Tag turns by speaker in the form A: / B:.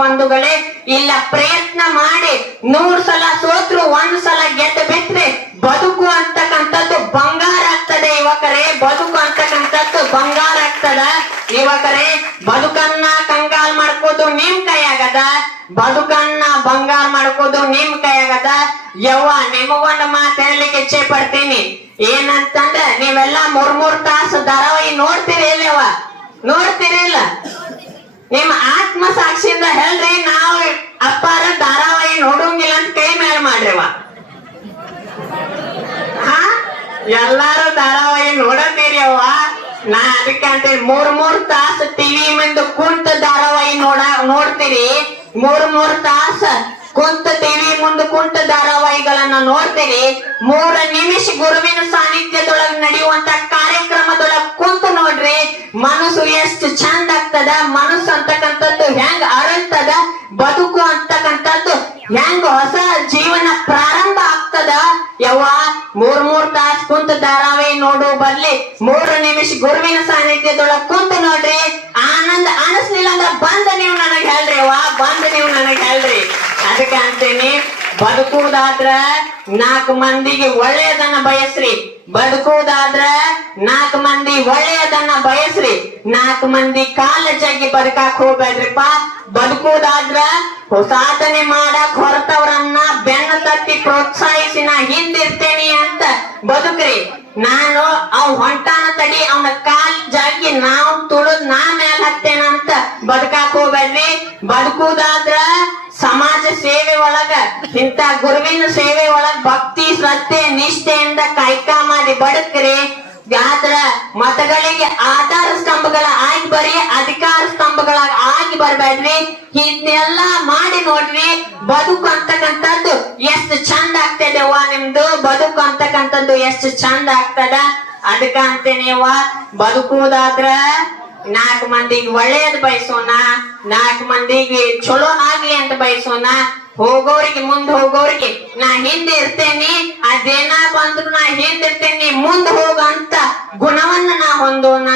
A: ಬಂಧುಗಳೇ, ಇಲ್ಲ, ಪ್ರಯತ್ನ ಮಾಡಿ. ನೂರ್ ಸಲ ಸೋತ್ರು, ಒಂದ್ ಸಲ ಗೆದ್ದ ಬಿಟ್ರೆ ಬದುಕು ಅಂತಕ್ಕಂಥದ್ದು ಬಂಗಾರ ಆಗ್ತದೆ ಯುವಕರೇ, ಬದುಕು ಅಂತಕ್ಕಂಥದ್ದು ಬಂಗಾರ ಆಗ್ತದ? ಯುವಕರೇ, ಬದುಕನ್ನ ಕಂಗಾಲ್ ಮಾಡ್ಕೋದು ನಿಮ್ ಕೈಯಾಗದ ಬದುಕನ್ನ ಬಂಗಾರ ಮಾಡ್ಕೋದು ನಿಮ್ ಕೈಯಾಗದ ಯವ್ವ, ನಿಮಗೊಂದು ಮಾತು ಇಚ್ಛೆ ಪಡ್ತೀನಿ. ಏನಂತಂದ್ರೆ, ನೀವೆಲ್ಲಾ ಮೂರ್ ಮೂರ್ ತಾಸು ಧಾರಾವಾಹಿ ನೋಡ್ತೀರಿ ಇಲ್ಲವ ನೋಡ್ತೀರಿ ಇಲ್ಲ ನಿಮ್ಮ ಆತ್ಮ ಸಾಕ್ಷಿಯಿಂದ ಹೇಳ್ರಿ ನಾವು ಅಪ್ಪಾರ ಧಾರಾವಾಹಿ ನೋಡೋಂಗಿಲ್ಲ ಅಂತ ಕೈ ಮೇಲೆ ಮಾಡ್ರಿವ ಹಾ ಎಲ್ಲಾರು ಧಾರಾವಾಹಿ ನೋಡತ್ತೀರಿ ಅವ್ವ. ನಾ ಅದಕ್ಕೆ ಅಂತೇಳಿ ಮೂರ್ ಮೂರ್ ತಾಸ ಟಿವಿ ಮುಂದೆ ಕುಂತ ಧಾರಾವಾಹಿ ನೋಡ ನೋಡ್ತೀರಿ. ಮೂರ್ ಮೂರ್ ತಾಸ ಕುಂತ ಟಿವಿ ಮುಂದೆ ಕುಂತ ಧಾರಾವಾಹಿಗಳನ್ನ ನೋಡ್ತೀರಿ. ಮೂರ ನಿಮಿಷ ಗುರುವಿನ ಸಾನ್ನಿಧ್ಯದೊಳಗೆ ನಡೆಯುವಂತ ಕಾರ್ಯಕ್ರಮದೊಳಗ ಕುಂತ ನೋಡ್ರಿ. ಮನಸ್ಸು ಎಷ್ಟು ಚಂದ ಆಗ್ತದ, ಮನಸ್ಸು ಅಂತಕ್ಕಂಥದ್ದು ಹೆಂಗ್ ಅರಳ್ತದ, ಬದುಕು ಅಂತಕ್ಕಂಥದ್ದು ಹೆಂಗ್ ಹೊಸ ಜೀವನ ಪ್ರಾರಂಭ ಆಗ್ತದ, ಯವ್ವ. ಮೂರ್ ಮೂರ್ ನೋಡು ಬರ್ಲಿ. ಮೂರು ನಿಮಿಷ ಗುರುವಿನ ಸಾನ್ನಿಧ್ಯದೊಳಗ್ ಕುಂತು ನೋಡ್ರಿ. ಆನಂದ ಅನಿಸ್ಲಿಲ್ಲ ಅಂದ್ರ ಬಂದ ನೀವು ನನಗ್ ಹೇಳ್ರಿ. ವಾ, ಬಂದ ನೀವು ನನಗ್ ಹೇಳ್ರಿ. ಅದಕ್ಕೆ ಅಂತೇನಿ, ಬದುಕುವುದಾದ್ರ ನಾಲ್ಕು ಮಂದಿಗೆ ಒಳ್ಳೆಯದನ್ನ ಬಯಸ್ರಿ. ಬದುಕುವುದಾದ್ರ ನಾಲ್ಕು ಮಂದಿ ಒಳ್ಳೆಯದನ್ನ ಬಯಸ್ರಿ. ನಾಲ್ಕು ಮಂದಿ ಕಾಲ ಜಗ್ಗಿ ಬದುಕಾಕ್ ಹೋಗ್ಬೇಡ್ರಿಪ್ಪ. ಬದುಕುವುದಾದ್ರ ಸಾಧನೆ ಮಾಡಕ್ ಹೊರತವ್ರನ್ನ ಬೆನ್ನ ಹಿಂದಿರ್ತೇನೆ ಅಂತ ಬದುಕ್ರಿ. ನಾನು ಅವ್ ಹೊಂಟಾನ ತಡಿ, ಅವನ ಕಾಲ್ ಜಾಗಿ ನಾವ್ ತುಳಿದ್ ನಾ ಮ್ಯಾಲ ಹತ್ತೇನ ಅಂತ ಬದುಕಾಕ್ ಹೋಗ್ಬೇಡ್ರಿ. ಬದುಕುದಾದ್ರ ಸಮಾಜ ಸೇವೆ ಒಳಗ ಇಂತ ಗುರುವಿನ ಸೇವೆ ಒಳಗ ಭಕ್ತಿ, ಶ್ರದ್ಧೆ, ನಿಷ್ಠೆಯಿಂದ ಕೈಕಾ ಮಾಡಿ ಬದುಕ್ರಿ. ಆದ್ರ ಮತಗಳಿಗೆ ಆಧಾರ ಸ್ತಂಭಗಳ ಆಗಿ ಬರೀ, ಅಧಿಕಾರ ಸ್ತಂಭಗಳ ಆಗಿ ಬರ್ಬೇಡ್ರಿ. ಇದನ್ನೆಲ್ಲ ಮಾಡಿ ನೋಡ್ರಿ, ಬದುಕು ಅಂತಕ್ಕಂಥದ್ದು ಎಷ್ಟು ಚಂದ ಆಗ್ತದೆ ನಿಮ್ದು? ಬದುಕು ಅಂತಕ್ಕಂಥದ್ದು ಎಷ್ಟು ಚಂದ ಆಗ್ತದ? ಅದಕ್ಕ ಅಂತೇನೆ ಅವ್ವ ಬದುಕುವುದಾದ್ರ ನಾಲ್ಕು ಮಂದಿಗೆ ಒಳ್ಳೇದ್ ಬಯಸೋಣ, ನಾಲ್ಕು ಮಂದಿಗೆ ಚಲೋ ಆಗ್ಲಿ ಅಂತ ಬಯಸೋಣ. ಹೋಗೋರಿಗೆ ಮುಂದ್ ಹೋಗೋರಿಗೆ ನಾ ಹಿಂದೆ ಇರ್ತೇನೆ, ಅದೇನಾ ಬಂದ್ರು ನಾ ಹಿಂದಿರ್ತೇನೆ ಮುಂದ್ ಹೋಗಂತ ಗುಣವನ್ನ ನಾ ಹೊಂದೋಣ.